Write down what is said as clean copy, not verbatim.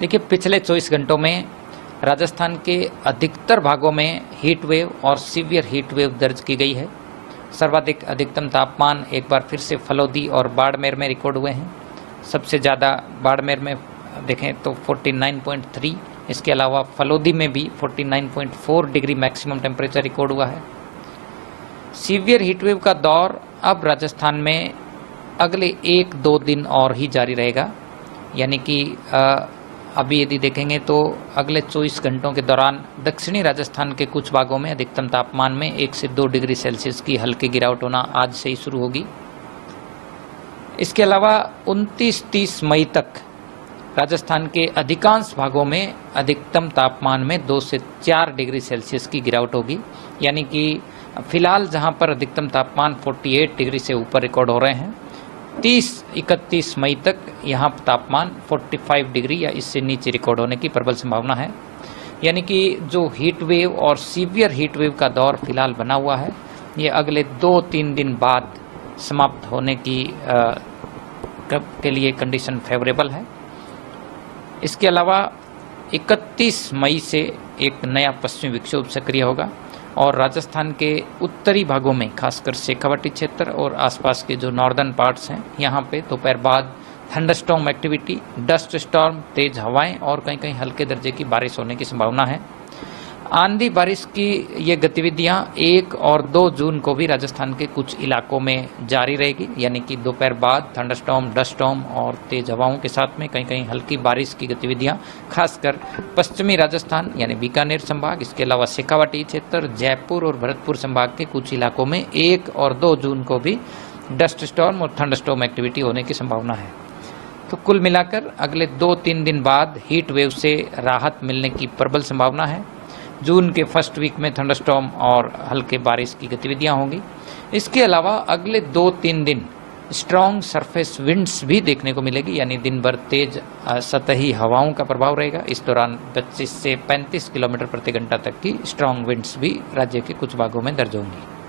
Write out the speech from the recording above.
देखिए, पिछले 24 घंटों में राजस्थान के अधिकतर भागों में हीट वेव और सीवियर हीट वेव दर्ज की गई है। सर्वाधिक अधिकतम तापमान एक बार फिर से फलौदी और बाड़मेर में रिकॉर्ड हुए हैं। सबसे ज़्यादा बाड़मेर में देखें तो 49.3, इसके अलावा फलौदी में भी 49.4 डिग्री मैक्सिमम टेम्परेचर रिकॉर्ड हुआ है। सीवियर हीट वेव का दौर अब राजस्थान में अगले 1-2 दिन और ही जारी रहेगा, यानी कि अभी यदि देखेंगे तो अगले 24 घंटों के दौरान दक्षिणी राजस्थान के कुछ भागों में अधिकतम तापमान में 1 से 2 डिग्री सेल्सियस की हल्की गिरावट होना आज से ही शुरू होगी। इसके अलावा 29-30 मई तक राजस्थान के अधिकांश भागों में अधिकतम तापमान में 2 से 4 डिग्री सेल्सियस की गिरावट होगी, यानी कि फिलहाल जहां पर अधिकतम तापमान 48 डिग्री से ऊपर रिकॉर्ड हो रहे हैं, 30-31 मई तक यहाँ तापमान 45 डिग्री या इससे नीचे रिकॉर्ड होने की प्रबल संभावना है। यानी कि जो हीट वेव और सीवियर हीट वेव का दौर फिलहाल बना हुआ है, ये अगले 2-3 दिन बाद समाप्त होने की के लिए कंडीशन फेवरेबल है। इसके अलावा 31 मई से एक नया पश्चिमी विक्षोभ सक्रिय होगा और राजस्थान के उत्तरी भागों में, खासकर शेखावाटी क्षेत्र और आसपास के जो नॉर्दर्न पार्ट्स हैं, यहाँ पे दोपहर बाद थंडरस्टॉर्म एक्टिविटी, डस्ट स्टॉर्म, तेज हवाएं और कहीं कहीं हल्के दर्जे की बारिश होने की संभावना है। आंधी बारिश की ये गतिविधियां 1 और 2 जून को भी राजस्थान के कुछ इलाकों में जारी रहेगी, यानी कि दोपहर बाद थंडरस्टॉर्म, डस्ट स्टॉर्म और तेज हवाओं के साथ में कहीं कहीं हल्की बारिश की गतिविधियां खासकर पश्चिमी राजस्थान यानी बीकानेर संभाग, इसके अलावा शेखावाटी क्षेत्र, जयपुर और भरतपुर संभाग के कुछ इलाकों में 1 और 2 जून को भी डस्ट स्टॉर्म और थंडरस्टॉर्म एक्टिविटी होने की संभावना है। तो कुल मिलाकर अगले 2-3 दिन बाद हीट वेव से राहत मिलने की प्रबल संभावना है। जून के फर्स्ट वीक में थंडरस्टॉर्म और हल्के बारिश की गतिविधियां होंगी। इसके अलावा अगले 2-3 दिन स्ट्रॉन्ग सरफेस विंड्स भी देखने को मिलेगी, यानी दिन भर तेज सतही हवाओं का प्रभाव रहेगा। इस दौरान 25 से 35 किलोमीटर प्रति घंटा तक की स्ट्रॉन्ग विंड्स भी राज्य के कुछ भागों में दर्ज होंगी।